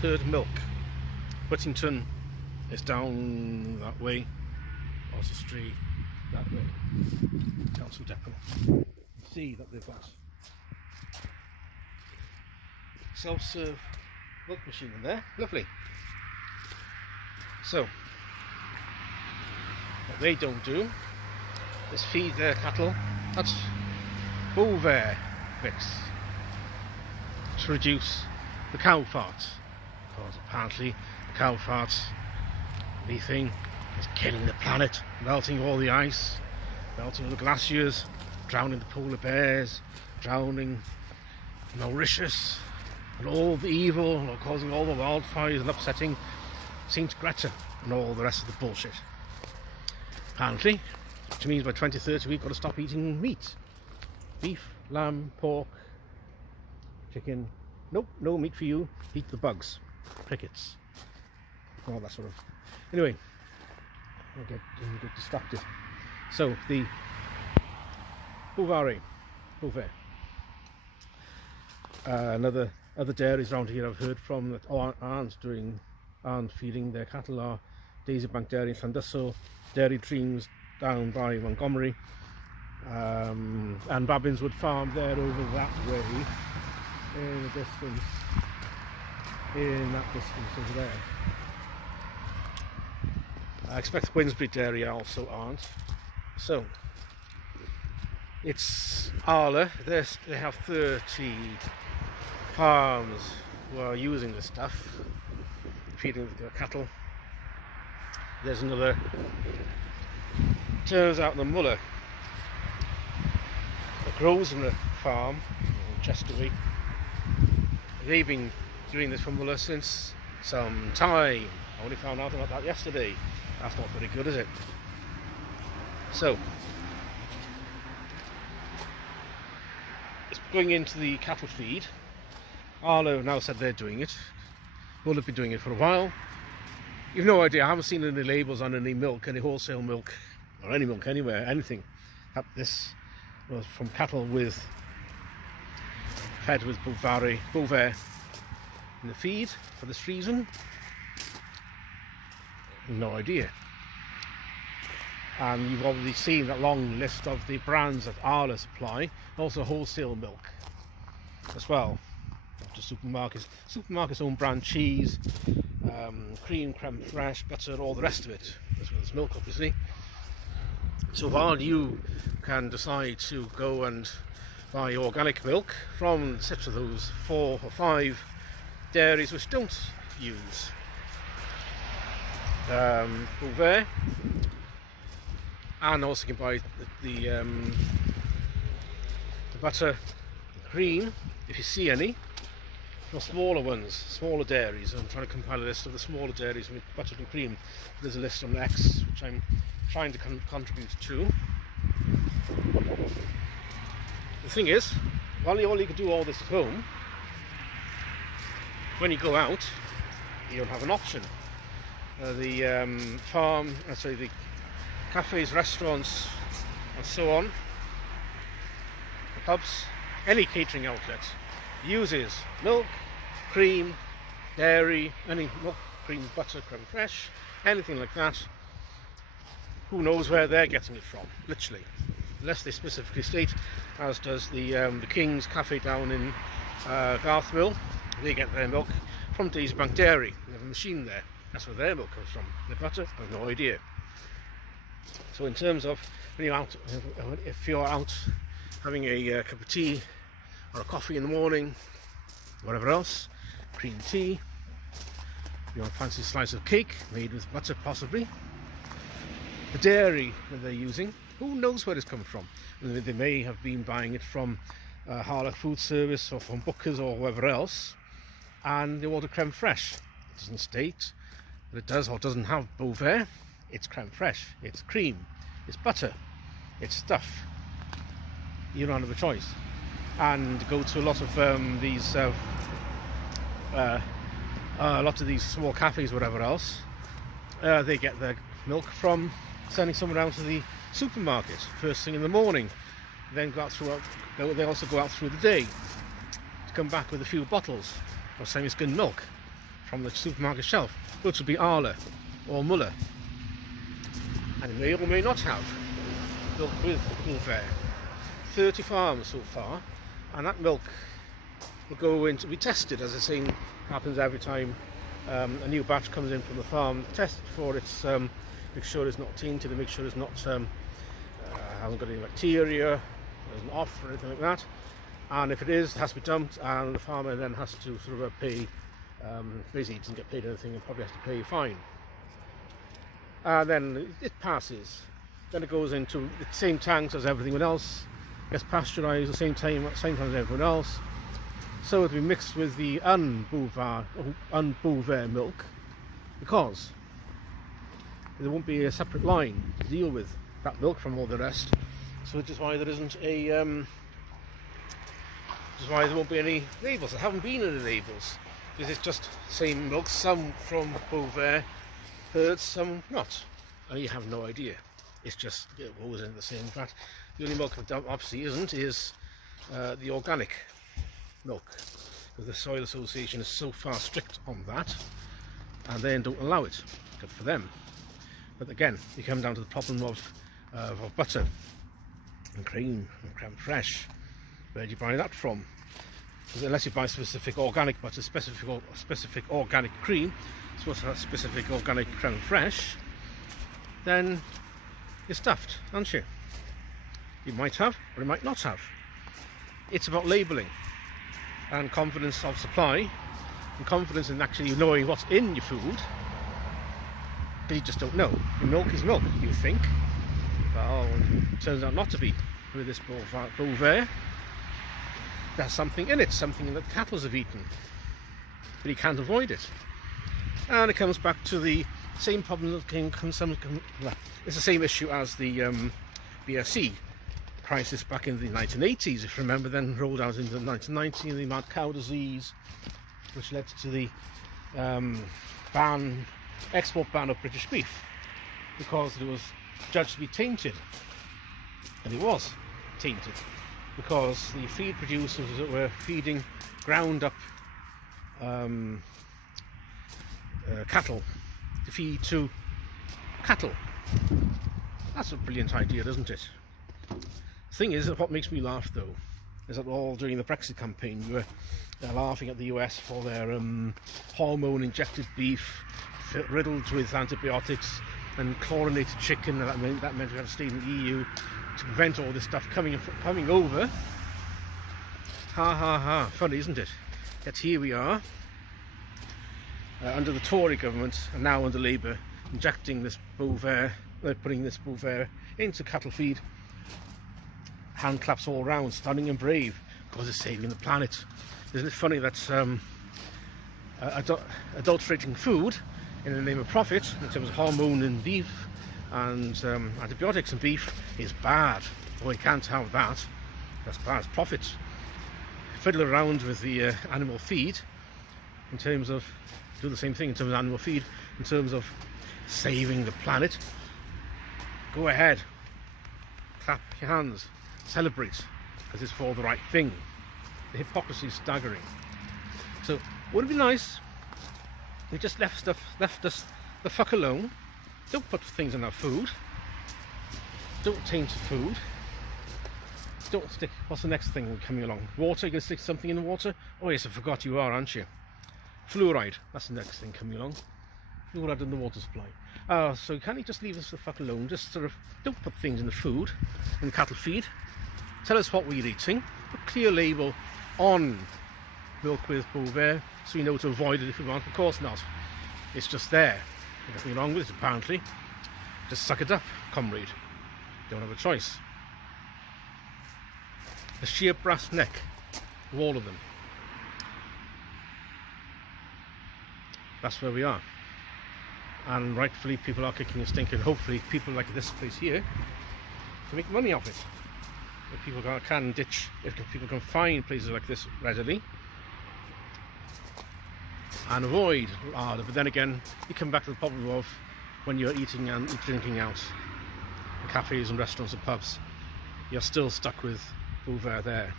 herd milk. Whittington is down that way, also Street that way, Council Depot. See that they've got self-serve milk machine in there, lovely. So what they don't do is feed their cattle, that's Bovaer mix, to reduce the cow farts, because apparently the cow farts, methane, is killing the planet, melting all the ice, melting all the glaciers, drowning the polar bears, drowning Mauritius, and all the evil, or causing all the wildfires and upsetting St. Greta and all the rest of the bullshit. Apparently, which means by 2030 we've got to stop eating meat. Beef, lamb, pork, chicken. Nope, no meat for you. Eat the bugs, crickets, all that sort of. Anyway, I'll get distracted. So the Bovaer-free, other dairies around here I've heard from that aren't feeding their cattle are Daisy-Bank Dairy in Llandusso, Dairy Dreams down by Montgomery, and Babbinswood Farm there over that way in the distance, in that distance over there. I expect Winsbury Dairy also aren't. So it's Arla, they have 30 farms who are using this stuff, feeding their cattle. There's another, turns out the Muller Dairies farm in Chesterway, they've been doing this for Muller since some time. I only found out about that yesterday. That's not very good, is it? So it's going into the cattle feed. Arla have now said they're doing it. Muller have been doing it for a while. You've no idea, I haven't seen any labels on any milk, any wholesale milk, or any milk anywhere, anything. This was from cattle fed with Bovaer in the feed for this reason. No idea. And you've obviously seen that long list of the brands that Arla supply, also wholesale milk as well. Not just supermarkets own brand cheese, cream, crème, fraîche, butter, all the rest of it, as well as milk obviously. So while you can decide to go and buy organic milk from such of those 4 or 5 dairies which don't use Bovaer, and also you can buy the butter, the cream, if you see any, from smaller ones, smaller dairies. I'm trying to compile a list of the smaller dairies with butter and cream. There's a list on X which I'm trying to contribute to. The thing is, while you can do all this at home, when you go out, you don't have an option. The the cafes, restaurants, and so on, the pubs, any catering outlet uses milk, cream, dairy, any milk, cream, butter, crème fraîche, anything like that. Who knows where they're getting it from, literally, unless they specifically state, as does the King's Cafe down in Garthmyl. They get their milk from Daisy-Bank Dairy. They have a machine there. That's where their milk comes from. The butter, I have no idea. So in terms of when you're out, if you're out having a cup of tea or a coffee in the morning, whatever else, cream tea, you want a fancy slice of cake made with butter possibly, the dairy that they're using, who knows where it's come from. They may have been buying it from Arla Food Service or from Booker's or whoever else, and they order crème fraîche. It doesn't state that it does or doesn't have Bovaer. It's crème fraîche, it's cream, it's butter, it's stuff. You don't have a choice. And go to a lot of these small cafes, whatever else. They get their milk from sending someone down to the supermarket first thing in the morning. Then they also go out through the day to come back with a few bottles of semi-skimmed milk from the supermarket shelf, which would be Arla or Muller, and it may or may not have milk with Bovaer. 30 farms so far, and that milk will go in to be tested, as I say, happens every time a new batch comes in from the farm. Test for its, make sure it's not tainted, and make sure it's not hasn't got any bacteria, isn't off or anything like that. And if it is, it has to be dumped, and the farmer then has to sort of pay. Basically, he doesn't get paid anything, and probably has to pay a fine. And then it passes. Then it goes into the same tanks as everything else. Gets pasteurised at the same time as everyone else. So it'll be mixed with the un-Bovaer milk, because there won't be a separate line to deal with that milk from all the rest. So which is why there isn't a which is why there won't be any labels. There haven't been any labels, because it's just the same milk, some from Bovaer herds, some not, and you have no idea. It's just always in the same vat. The only milk that obviously isn't is the organic milk, because the Soil Association is so far strict on that, and they don't allow it. Good for them. But again, you come down to the problem of butter and cream and crème fraîche. Where do you buy that from? Because unless you buy specific organic butter, specific organic cream, specific organic crème fraîche, then you're stuffed, aren't you? You might have, or you might not have. It's about labelling and confidence of supply, and confidence in actually knowing what's in your food. But you just don't know. Your milk is milk, you think. Well, it turns out not to be with this Bovaer. There's something in it, something that cattle have eaten, but you can't avoid it. And it comes back to the same problem that it's the same issue as the BSE crisis back in the 1980s, if you remember, then rolled out into the 1990s, the mad cow disease, which led to the export ban of British beef, because it was judged to be tainted, and it was tainted, because the feed producers that were feeding ground up cattle to feed to cattle. That's a brilliant idea, isn't it? The thing is, that what makes me laugh though is that all during the Brexit campaign we were laughing at the US for their hormone injected beef riddled with antibiotics and chlorinated chicken. That meant we had to stay in the EU to prevent all this stuff coming over. Ha ha ha, funny, isn't it? Yet here we are, under the Tory government and now under Labour, injecting this Bovaer, putting this Bovaer into cattle feed. Hand claps all round, stunning and brave, because it's saving the planet. Isn't it funny that adulterating food in the name of profit, in terms of hormone in beef and antibiotics in beef, is bad? Well, you can't have that. That's bad. It's profit. Fiddle around with the animal feed in terms of, do the same thing in terms of animal feed, in terms of saving the planet. Go ahead, clap your hands, celebrate, because it's for the right thing. The hypocrisy is staggering. So would it be nice if we just left us the fuck alone? Don't put things in our food, don't taint food, don't stick, what's the next thing coming along? Water, you're going to stick something in the water? Oh yes, I forgot you are, aren't you? Fluoride, that's the next thing coming along. Fluoride in the water supply. So can't you just leave us the fuck alone? Just sort of, don't put things in the food, in the cattle feed. Tell us what we're eating. Put a clear label on milk with Bovaer, so we know to avoid it if we want. Of course not. It's just there. There's nothing wrong with it, apparently. Just suck it up, comrade. Don't have a choice. The sheer brass neck of all of them. That's where we are. And rightfully people are kicking and stinking. Hopefully people like this place here to make money off it. If people can ditch, if people can find places like this readily and avoid Arla. But then again, you come back to the problem of when you're eating and drinking out in cafes and restaurants and pubs, you're still stuck with Bovaer there.